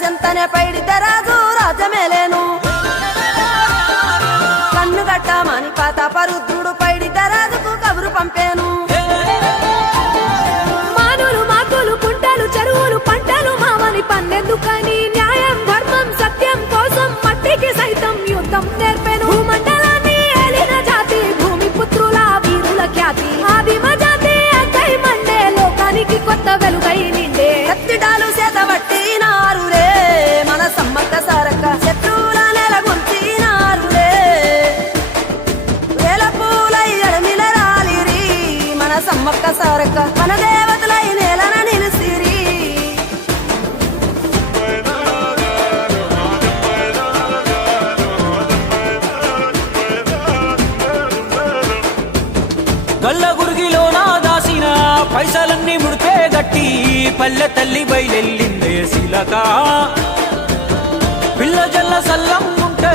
చెంతనే పైడితే రాజు రాజమేలేను కన్ను గట్టమని పాతాపరుద్రుడు పైడితే రాజుకు కబురు పంపేను మానులు మాకులు కుంటలు చెరువులు పంటలు మామని పన్నెందుకని న్యాయం ధర్మం సత్యం కోసం మట్టికి సైతం యుద్ధం నేర్పెను భూమండలాన్ని ఏలిన జాతి భూమి పుత్రుల వీరుల ఖ్యాతి ఆదిమ జాతి అక్కై మండే లోకానికి కొత్త వెలుగై నిండే కత్తిడాలు చేతబట్టినారు రే మన సమ్మక్క సారక్క శత్రువుల నెలగొల్చినారు రే వేల పూలై అడమిల రాలిరి మన సమ్మక్క సారక్క మన దేవతలై నేలన నిలిసిరి గల్ల గురిగిలోన దాసిన పైసలన్నీ ముడిపే గట్టి పల్లె తల్లి బయలెల్లిందే శిలక పిల్ల జల్ల సల్లం ఉంటే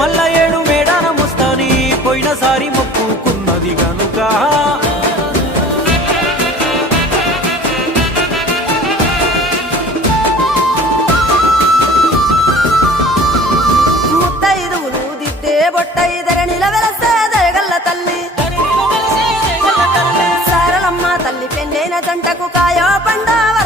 మల్ల ఏడు మేడాన ముస్తాని పోయినసారి మొక్కుకున్నది గనుక ముత్తైదువులు దిద్దే బొట్టైదర నిలవెలసే దయగల్ల తల్లి సారలమ్మ తల్లి పెళ్ళైన జంటకు కాయో పండావ